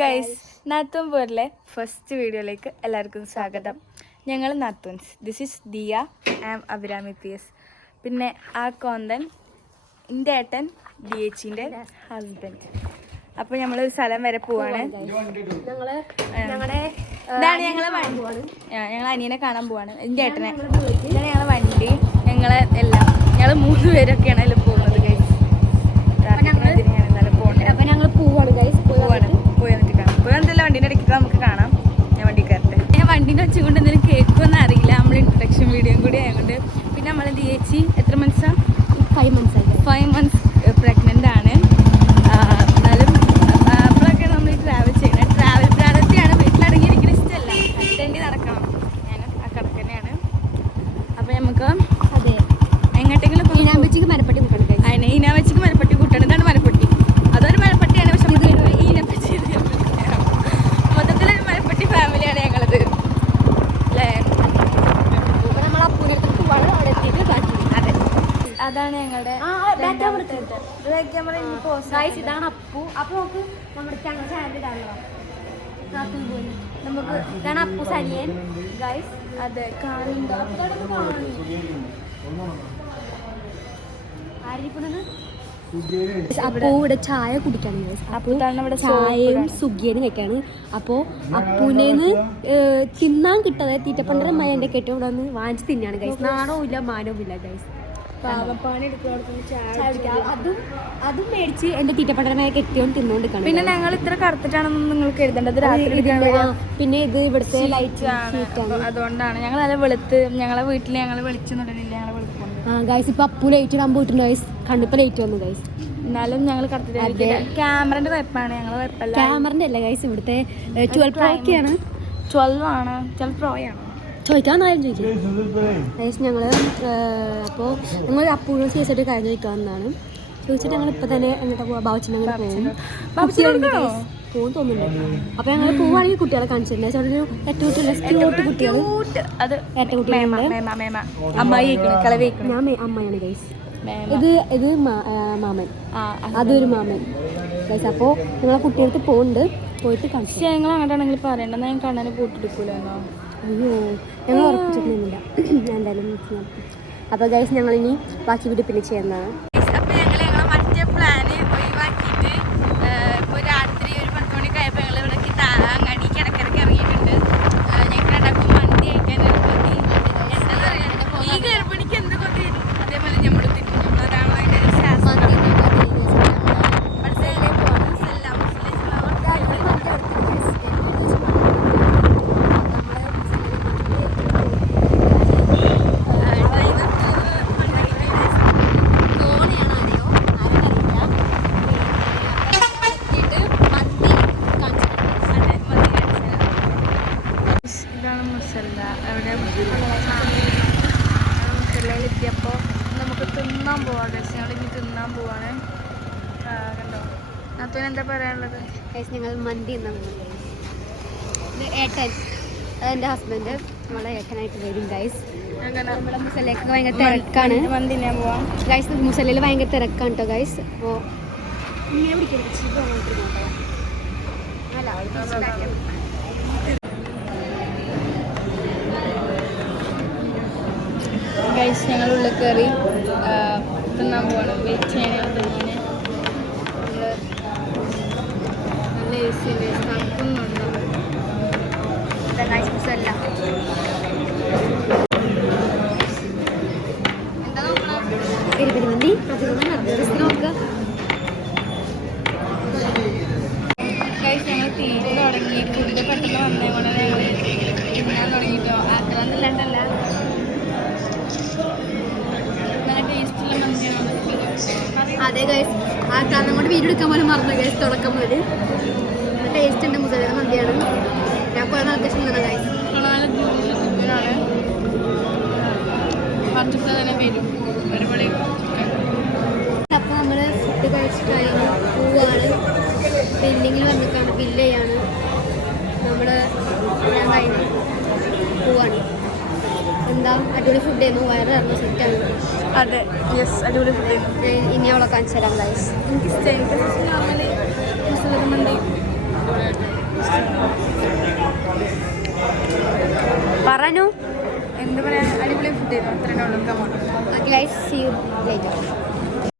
Guys, നാത്തൂൻ പോരിലെ first വീഡിയോയിലേക്ക് എല്ലാവർക്കും സ്വാഗതം. ഞങ്ങൾ നാത്തൂൻസ്. This is Diya, I am Abhirami PS. പിന്നെ ആ കോന്തൻ എൻ്റെ ഏട്ടൻ DHൻ്റെ ഹസ്ബൻഡ്. അപ്പോൾ നമ്മളൊരു സ്ഥലം വരെ പോവാണ്. ഇതാണ് ഞങ്ങളെ വണ്ടി. ഞങ്ങൾ അനിയനെ കാണാൻ പോവാണ്. എൻ്റെ ഏട്ടനെ. ഇതാണ് ഞങ്ങളെ വണ്ടി. ഞങ്ങളെ എല്ലാം ഞങ്ങൾ 3 പേരൊക്കെയാണ് അതിൽ പോകുന്നത് ഗൈസ്. അപ്പൊ ഞങ്ങൾ പോവാണ് ഗൈസ്. പോയെന്നില്ല, വണ്ടീൻ്റെ ഇടയ്ക്ക് നമുക്ക് കാണാം. ഞാൻ വണ്ടി കയറട്ടെ. ഞാൻ വണ്ടീൻ്റെ വെച്ച് കൊണ്ട് എന്തെങ്കിലും കേൾക്കുമെന്ന് അറിയില്ല. നമ്മൾ ഇൻട്രൊഡക്ഷൻ വീഡിയോയും കൂടി ആയതുകൊണ്ട്. പിന്നെ നമ്മൾ DH എത്ര മന്ത്സാണ്? 5 months പ്രഗ്നൻ്റ് ആണ്. എന്നാലും അപ്പോഴൊക്കെ നമ്മൾ ട്രാവൽ ചെയ്യണം. ട്രാവൽ പ്രാരത്തിയാണ്. വീട്ടിലടങ്ങിയിരിക്കുന്ന ഇഷ്ടമല്ല, അറ്റൻഡ് നടക്കണം. ഞാൻ ആ കണക്കന്നെയാണ്. അപ്പോൾ നമുക്ക് അതെ എങ്ങോട്ടെങ്കിലും ഈനാമ്പച്ചിക്ക് മരപ്പട്ടി കൂട്ടണം ഗൈസ്. അതിനെ ഈനാമ്പച്ചിക്ക് മരപ്പട്ടി കൂട്ടണം. ഇതാണ് മരപ്പട്ടി. അതൊരു മരപ്പട്ടിയാണ്. പക്ഷെ ഈനപ്പച്ചി മൊത്തത്തിലൊരു മരപ്പട്ടി ഫാമിലിയാണ് ഞങ്ങളത് അല്ലേ? നമ്മൾ അപ്പൂരടുത്ത് പോവാണ്. അവിടെ എത്തിയിട്ട് ബാക്കി. അതെ, അതാണ് ഞങ്ങളുടെ ഗൈസ്. ഇതാണ് അപ്പു. അപ്പൊ നമുക്ക് നമ്മുടെ ചാനൽ ഇടാണല്ലോ. നമുക്ക് ഇതാണ് അപ്പു സനിയൻ ഗൈസ്. അതെ, കാണുന്നുണ്ടോ? അപ്പോ ഇവിടെ ചായ കുടിക്കാണ്. അപ്പോ ചായയും സുഖിയനും വെക്കാണ്. അപ്പോ അപ്പൂനേന്ന് തിന്നാൻ കിട്ടാതെ തീറ്റപ്പണ്ടര മയ എൻ്റെ കെട്ടോ ഇവിടെ വന്ന് വാങ്ങിച്ച് തിന്നാണ് ഗൈസ്. നാണവും ഇല്ല മാനവും ഇല്ല ഗൈസ്. അതും മേടിച്ച് എന്റെ തീറ്റപ്പണ്ടരനായ കെട്ടിയോൻ തിന്നോണ്ടിരിക്കണം. പിന്നെ ഞങ്ങൾ ഇത്ര കറുത്തിട്ടാണെന്ന് നിങ്ങൾക്ക് എഴുതേണ്ടത്. രാത്രി പിന്നെ ഇത് ഇവിടുത്തെ ലൈറ്റ് അതുകൊണ്ടാണ് ഞങ്ങൾ നല്ല വെളുത്ത്. ഞങ്ങളെ വീട്ടിൽ ഞങ്ങൾ വെളിച്ചൊന്നുമില്ല. ഞങ്ങൾ വെളുപ്പം ഗൈസ്. ഇപ്പൊ അപ്പു ലൈറ്റ് ഇടാൻ പോയിട്ടുണ്ട് ഗൈസ്. കണ്ടിപ്പോ ലൈറ്റ് വന്നു ഗൈസ്. എന്നാലും ഞങ്ങൾ കറുത്തിട്ട് ക്യാമറന്റെ കുഴപ്പമാണ്. ഞങ്ങൾ കുഴപ്പമില്ല. ക്യാമറന്റെ അല്ല ഗൈസ്, ഇവിടുത്തെ 12 Pro ഒക്കെയാണ്. 12 ആണ്, 12 Pro ആണ്. ചോദിക്കാന്നാലും ചോദിച്ചു ഞങ്ങൾ. അപ്പോൾ ഞങ്ങൾ അപ്പൂഴും ചേച്ചിട്ട് കാര്യം ചോദിക്കാൻ വന്നതാണ്. ചോദിച്ചിട്ട് ഞങ്ങൾ ഇപ്പം തന്നെ എങ്ങോട്ടാ പോവാ? ബാബച്ചൻ അങ്ങനെ പോകും പോകും തോന്നുന്നുണ്ട്. അപ്പോൾ ഞങ്ങൾ പോവുകയാണെങ്കിൽ കുട്ടികളെ കാണിച്ചിട്ടുണ്ട്. ഒരു 8 കുട്ടികൾ ഞാൻ അമ്മയാണ് ഗൈസ്. ഇത് മാമൻ, അതൊരു മാമൻ ഗൈസ്. അപ്പോൾ ഞങ്ങളെ കുട്ടികൾക്ക് പോകുന്നുണ്ട്. പോയിട്ട് കാണിച്ചു. ഞങ്ങൾ അങ്ങോട്ടാണെങ്കിൽ പറയണ്ടെന്ന് ഞാൻ കാണാൻ പോട്ടെടുക്കൂലെന്നോ? അയ്യോ, ഞങ്ങൾ ഉറപ്പിച്ചിട്ടൊന്നുമില്ല. ഞാൻ എന്തായാലും അപ്പോൾ ഗൈസ് ഞങ്ങളിനി ബാക്കി വീഡിയോ പിന്നെ ചെയ്യുന്നതാണ്. അപ്പോൾ ഞങ്ങൾ മറ്റേ പ്ലാന് ഒഴിവാക്കിയിട്ട് ഇപ്പോൾ രാത്രി ഒരു 10 മണിക്കായപ്പോൾ ഞങ്ങൾ ഇവിടെ അങ്ങാടി കിടക്കിടക്ക് ഇറങ്ങിയിട്ടുണ്ട്. ഞങ്ങൾക്ക് രണ്ടാക്കും മന്തി കഴിക്കാൻ കൊതി. എന്താ പറയുക, ഈ ഗർഭിണിക്ക് എന്ത് കൊതി അതേപോലെ നമ്മൾ തിന്നു. നമ്മളൊരാളോ അതിൻ്റെ ശാസ്ത്രം എത്തിയപ്പോൾ നമുക്ക് തിന്നാൻ പോവാം. ഞങ്ങളിനി തിന്നാൻ പോവാണ്. കണ്ടോ? നാത്തൂന് എന്താ പറയാനുള്ളത്? ഞങ്ങൾ മന്തി ഇത് ഏട്ടൻ, അതെൻ്റെ ഹസ്ബൻഡ്, നമ്മളെ ഏട്ടനായിട്ട് വരും ഗൈസ്. നമ്മുടെ മുസലയൊക്കെ ഭയങ്കര തിരക്കാണ്. മന്തി ഞാൻ പോവാം ഗൈസ്. മുസലയിൽ ഭയങ്കര തിരക്കാണ് കേട്ടോ ഗൈസ്. അപ്പോൾ ഗൈസ്, ഞങ്ങൾ ഉള്ളിൽ കയറി തിന്നാൻ പോവാണ്. വെയിറ്റ് ചെയ്യാൻ തിന്നാൻ നല്ല AC ഉണ്ട്. തണുക്കുന്നുണ്ടോ? ഗൈസ് മുസല്ല എന്താ നോക്കണം? മന്തി നോക്കുക ഗൈസ്. ഞങ്ങൾ തീരെ തുടങ്ങി. ഫുഡ് പെട്ടെന്ന് വന്നേ കൊണ്ട് ഞങ്ങൾ തിന്നാൻ തുടങ്ങിയിട്ടോ. ആഗ്രഹമില്ലാണ്ടല്ല, അതെ ഗൈസ്. ആ കാരണം കൊണ്ട് വീഡിയോ എടുക്കാൻ പോലും മറന്നു ഗൈസ്. തുടക്കം മുതൽ ടേസ്റ്റ് ഉണ്ട്. മുതലാണ് മന്തിയാണ്. ഞാൻ കുറെ അത്യാവശ്യം തന്നെ ഗൈസ്. നല്ല ജ്യൂസ് ചിക്കനാണ്. പച്ചക്ക് തന്നെ വരും ഒരുപടി. അപ്പോൾ നമ്മൾ ഫുഡ് കഴിച്ചിട്ട് കഴിഞ്ഞു പോവാണ്. ബില്ലിങ്ങിൽ വന്നിട്ടാണ് ബില്ല് ചെയ്യാണ് നമ്മൾ. ഞാൻ കഴിഞ്ഞു പോവാണ്. എന്താ അടിപൊളി ഫുഡ് ചെയ്യുന്നു. വയറ് ഇറങ്ങുന്ന സെറ്റാണ്. അതെ, യെസ്, അടിപൊളി ഫുഡ്. ഇനി അവളെ കാണിച്ചു തരാം ഗൈസ്. എനിക്ക് നോർമലി മുസ്ലിം മന്തി അനു എന്താ പറയാ, അടിപൊളി ഫുഡ് ആയിരുന്നു. അത്രേ ഉള്ളൂ. Guys see you later.